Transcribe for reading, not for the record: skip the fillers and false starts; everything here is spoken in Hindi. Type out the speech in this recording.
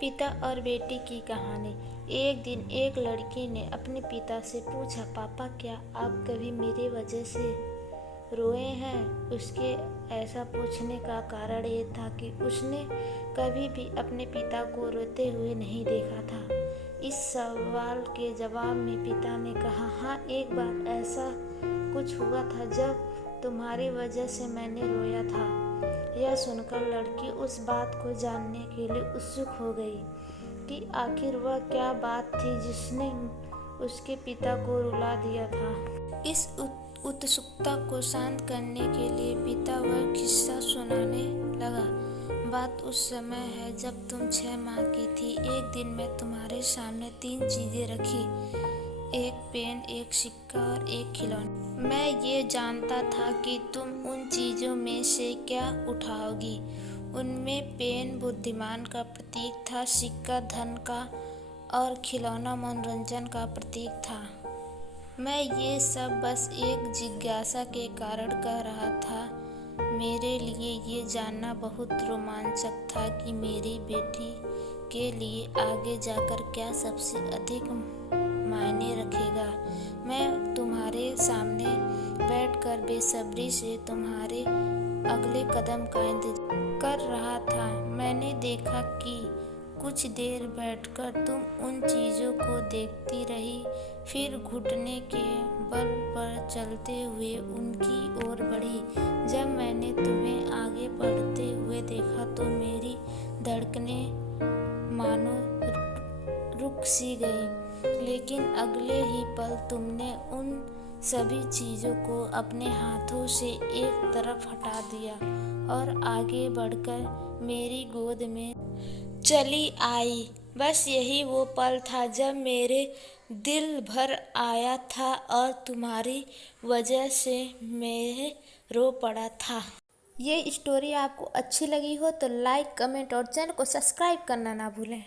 पिता और बेटी की कहानी। एक दिन एक लड़की ने अपने पिता से पूछा, पापा क्या आप कभी मेरी वजह से रोए हैं? उसके ऐसा पूछने का कारण ये था कि उसने कभी भी अपने पिता को रोते हुए नहीं देखा था। इस सवाल के जवाब में पिता ने कहा, हाँ, एक बार ऐसा कुछ हुआ था जब तुम्हारी वजह से मैंने रोया था। यह सुनकर लड़की उस बात को जानने के लिए उत्सुक हो गई कि आखिर वह क्या बात थी जिसने उसके पिता को रुला दिया था। इस उत्सुकता को शांत करने के लिए पिता वह किस्सा सुनाने लगा। बात उस समय है जब तुम 6 माह की थी। एक दिन मैं तुम्हारे सामने 3 चीजें रखी, एक पेन, एक सिक्का और एक खिलौना। मैं ये जानता था कि तुम उन चीज़ों में से क्या उठाओगी। उनमें पेन बुद्धिमान का प्रतीक था, सिक्का धन का और खिलौना मनोरंजन का प्रतीक था। मैं ये सब बस एक जिज्ञासा के कारण कह रहा था। मेरे लिए ये जानना बहुत रोमांचक था कि मेरी बेटी के लिए आगे जाकर क्या सबसे अधिक मायने रखेगा। मैं तुम्हारे सामने बैठकर बेसब्री से तुम्हारे अगले कदम का इंतजार कर रहा था। मैंने देखा कि कुछ देर बैठकर तुम उन चीज़ों को देखती रही, फिर घुटने के बल पर चलते हुए उनकी ओर बढ़ी। जब मैंने तुम्हें आगे बढ़ते हुए देखा तो मेरी धड़कनें मानो रुक सी गई, लेकिन अगले ही पल तुमने उन सभी चीज़ों को अपने हाथों से एक तरफ हटा दिया और आगे बढ़कर मेरी गोद में चली आई। बस यही वो पल था जब मेरे दिल भर आया था और तुम्हारी वजह से मैं रो पड़ा था। ये स्टोरी आपको अच्छी लगी हो तो लाइक, कमेंट और चैनल को सब्सक्राइब करना ना भूलें।